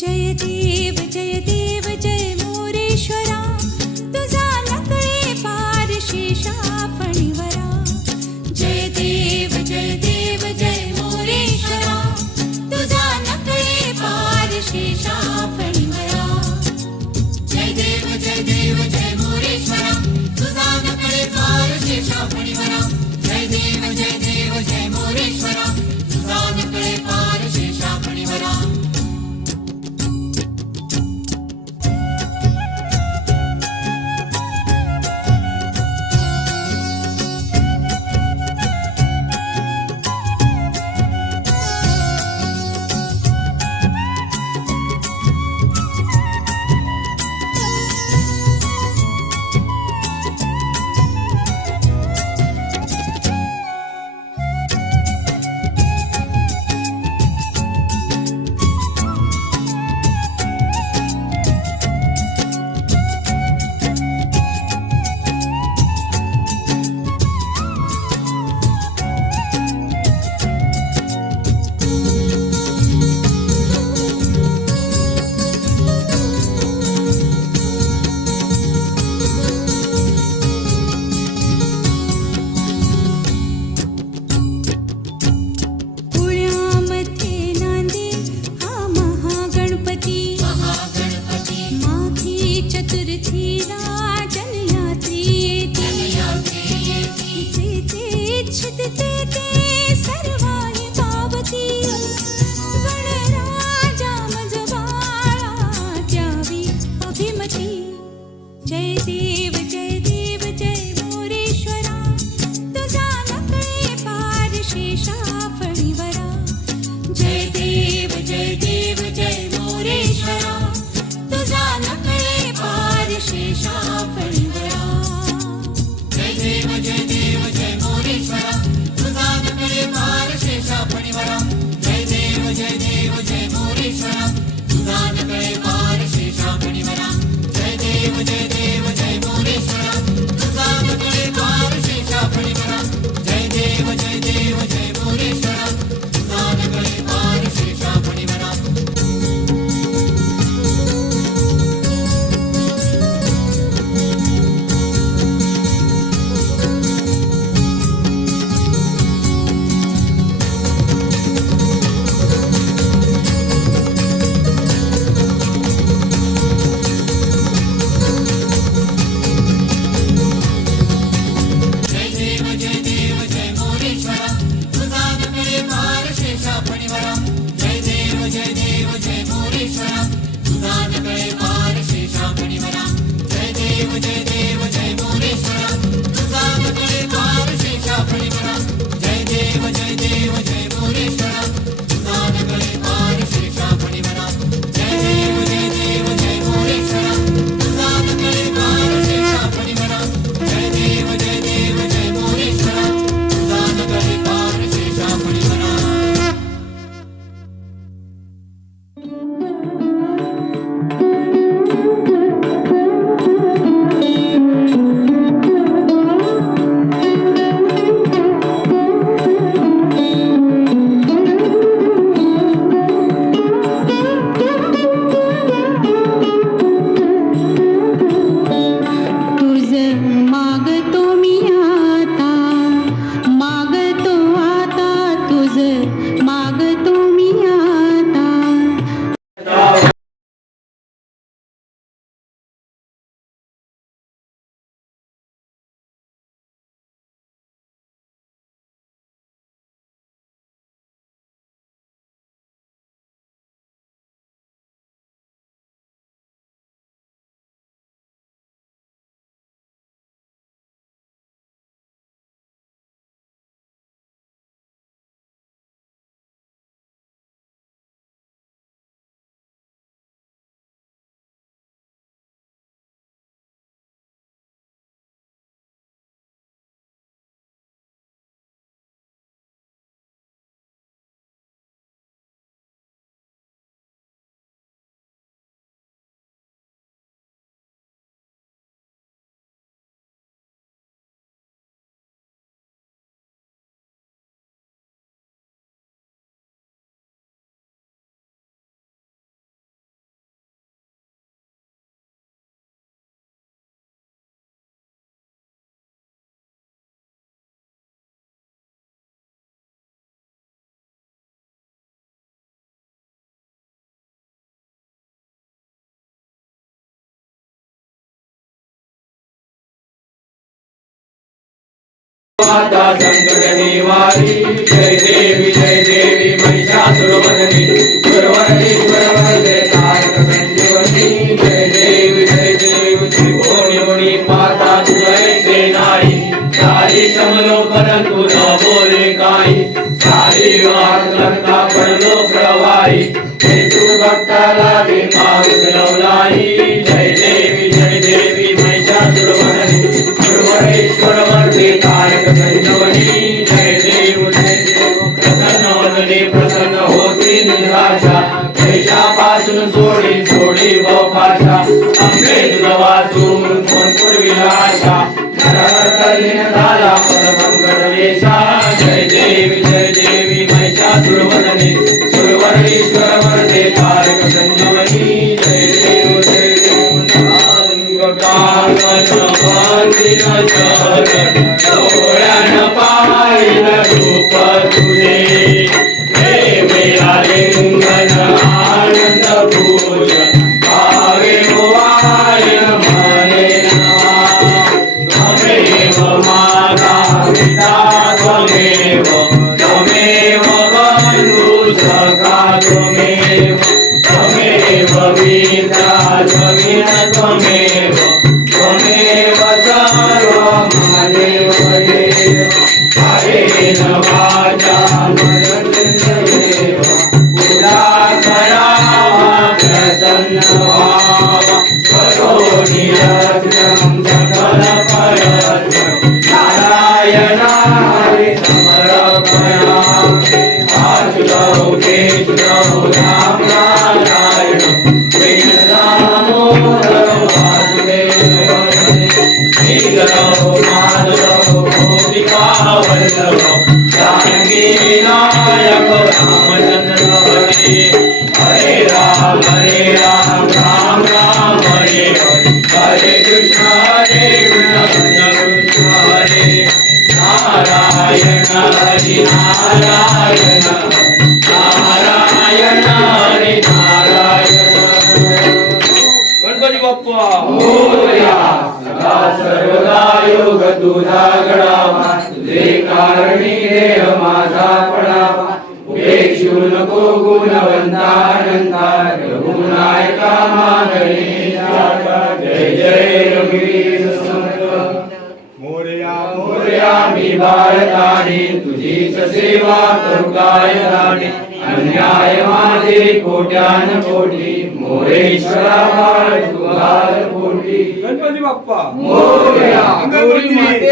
जय देव जय देव माता संकट निवारी प्रसन्न प्रसन्न होती निराशा देशापासून सोडी सोडी व भाषा आंबे तुला वाचून कोण पुरविला आशा. नरहर कलीन झाला परमंगळ वेशा जय देवी जय देवी महिषा महिषासुरवदने सुरवरेश्वर वरदे तारक संजीवनी. जय देव जय देव मंदिर चरण Sitaram. कारणी देह माझा उपेक्षू नको गुणवंता अनंता रघुनायका मागणी जय जय रघुवीर मोरया मोरया मी भारताने तुझीच सेवा करू काय राणे? अन्याय माझे कोट्यान कोटी मोरेश्वरा बाळ तुझा पोटी गणपती बाप्पा. मोरया गणपती.